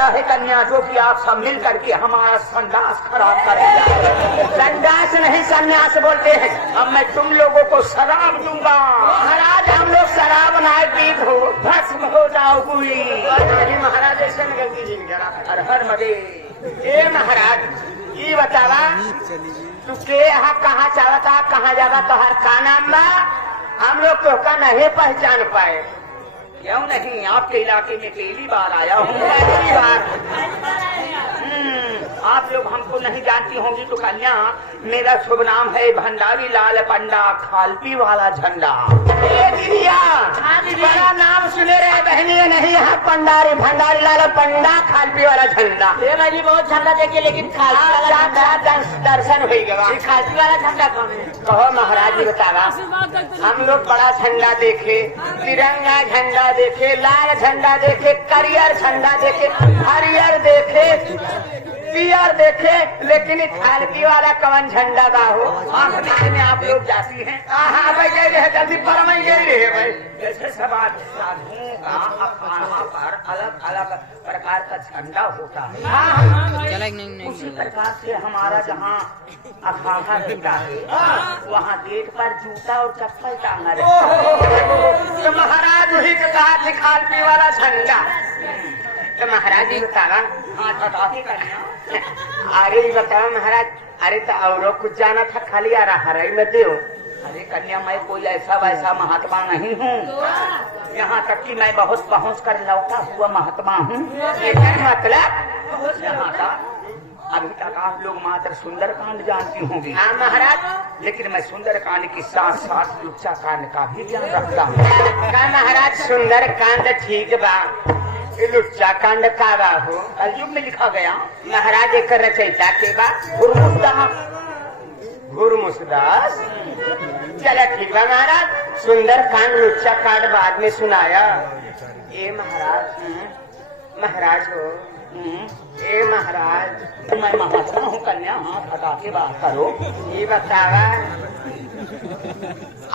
क्या है कन्या जो कि आप सब मिल करके हमारा संन्यास खराब करेंगे? संन्यास नहीं संन्यास बोलते हैं। अब मैं तुम लोगों को शराब दूंगा। महाराज हम लोग शराब ना पीत हो भस्म हो जाओगी। महाराज ऐसे गलती जी हर हर मदे। ए महाराज ये बतावा तू के यहाँ कहाँ चाहता कहाँ जावा तो हर का नाम बा? हम लोग तो का नहीं पहचान पाए। क्यों नहीं? आपके इलाके में पहली बार आया हूँ। पहली बार आप लोग हमको नहीं जानती होंगी तो कन्या मेरा शुभ नाम है भंडारी लाल पंडा खालपी वाला झंडा। बड़ा नाम सुने रहे बहनी नहीं यहाँ भंडारी लाल पंडा खालपी वाला झंडा। ये भाई बहुत झंडा देखे लेकिन खालपी वाला दर्शन हुई गवा। खालपी वाला झंडा कौन है? कहो महाराज जी बतावा। हम लोग बड़ा झंडा देखे, तिरंगा झंडा देखे, लाल झंडा देखे, करियर झंडा देखे, हरियर देखे, पियर देखे, लेकिन खालपी वाला कवन झंडा बा हो? में आप लोग जाती हैं। हाँ भाई गए रहे जल्दी पर मैं गई रहे भाई। जैसे सब साधुओं का पर अलग अलग प्रकार का झंडा होता है। उसी प्रकार से हमारा जहाँ अखाड़ा रहता है वहाँ गेट पर जूता और चप्पल टांगा रहता है। महाराज वही के साथ खालपी वाला झंडा। तो महाराज जी बतावा। हाँ बताते कन्या। अरे बताओ महाराज। अरे तो और कुछ जाना था खाली आ रहा है में दे। अरे कन्या मैं कोई ऐसा वैसा महात्मा नहीं हूँ। यहाँ तक कि मैं बहुत पहुँच कर लौटा हुआ महात्मा हूँ। लेकिन मतलब यहाँ का अभी तक आप लोग मात्र सुंदरकांड जानती होंगी। हाँ महाराज। लेकिन मैं सुंदरकांड के साथ साथ लुच्चा कांड का भी ज्ञान रखता हूँ। क्या महाराज? सुंदरकांड ठीक बा, लुच्चा कांड का बा हो कलयुग में लिखा गया। महाराज एक रचयिता के बा गुरमुसदास। चला ठीक बा महाराज। सुंदर कांड लुच्चा कांड बाद में सुनाया। ए महाराज हो। ए महाराज मैं महात्मा हूँ कन्या। हाथ हटा के बात करो। ये बतावा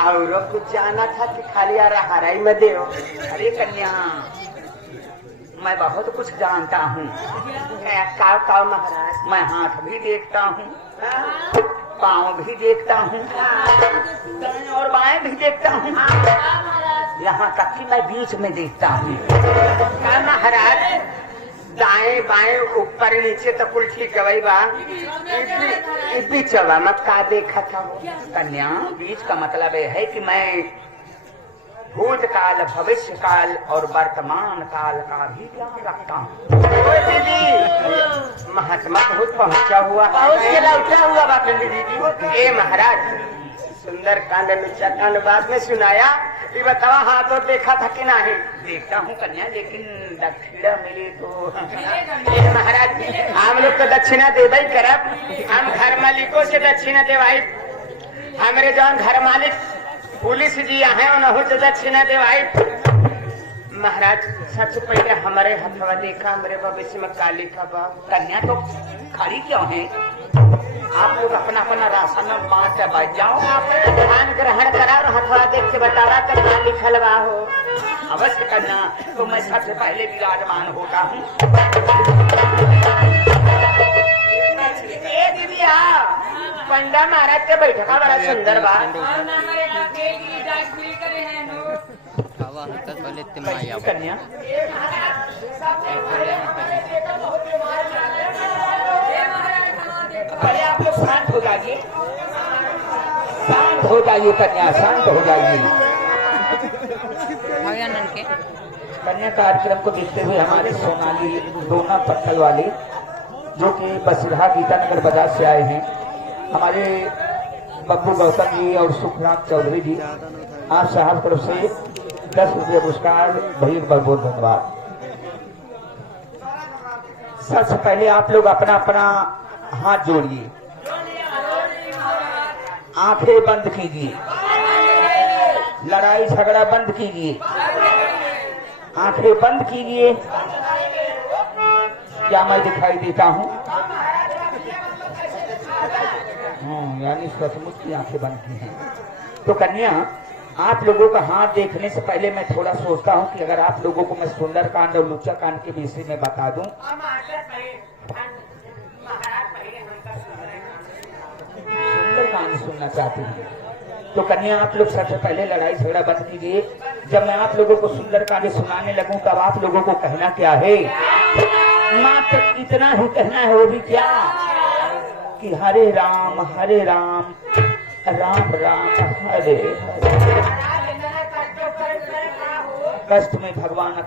और कुछ जाना था कि खाली आ रहा हराई में दे। अरे कन्या मैं बहुत कुछ जानता हूँ। काव महाराज मैं हाथ भी देखता हूँ, पाँव भी देखता हूँ, दाएं और बाएं भी देखता हूँ, यहाँ तक कि मैं बीच में देखता हूँ। क्या महाराज? दाएं बाएं ऊपर नीचे तो कुल ठीक है बा। बीच मत का देखा था कन्या? बीच का मतलब ये है कि मैं भूतकाल भविष्य काल और वर्तमान काल का भी ज्ञान रखता हूँ। दीदी महात्मा बहुत पहुँचा हुआ दीदी। ए महाराज सुंदर कांड लुच्चा कांड बाद में सुनाया। ये बतावा हाँ तो देखा था कि नहीं? देखता हूँ कन्या लेकिन दक्षिणा मिले तो। महाराज हम लोग तो दक्षिणा देवे करब। हम घर मालिकों से दक्षिणा देवाई। हमारे जौन घर मालिक पुलिस जी है उन्होंने तो दक्षिणा देवाई। महाराज सबसे पहले हमारे हथवा देखा, हमारे भविष्य में काली का बाप। कन्या तो खाली क्यों है? आप लोग अपना अपना राशन बांट बैठ जाओ। धान ग्रहण करा और हथवा देख के बतावा तो क्या लिखल बा हो। अवश्य करना। तो मैं सबसे पहले विराजमान होता हूँ। पंडा महाराज के बैठका बड़ा सुंदर बा। कन्या पहले आप लोग शांत हो जाइए, शांत हो जाइए कन्या, शांत हो जाइए। कन्या कार्यक्रम को देखते हुए हमारे सोनाली दोना पत्थल वाले जो कि बसिरहा गीतानगर बाजार से आए हैं, हमारे बब्बू गौतम जी और सुखराम चौधरी जी, आप साहब तरफ से 10 रुपये पुरस्कार। भैया बहुत बहुत धन्यवाद। सबसे पहले आप लोग अपना अपना हाथ जोड़िए, आंखें बंद कीजिए, लड़ाई झगड़ा बंद कीजिए, आंखें बंद कीजिए। क्या मैं दिखाई देता हूँ? यानी सचमुच की आंखें बंद की हैं। तो कन्या आप लोगों का हाथ देखने से पहले मैं थोड़ा सोचता हूँ कि अगर आप लोगों को मैं सुंदर कांड और लुच्चा कांड के विषय में बता दूं। सुंदर कांड सुनना चाहती हूँ तो कन्या आप लोग सबसे पहले लड़ाई झगड़ा बंद कीजिए। जब मैं आप लोगों को सुंदर कांड सुनाने लगूं तब आप लोगों को कहना क्या है, मात्र इतना ही कहना है, वो भी क्या कि हरे राम राम राम हरे हरे। कष्ट में भगवान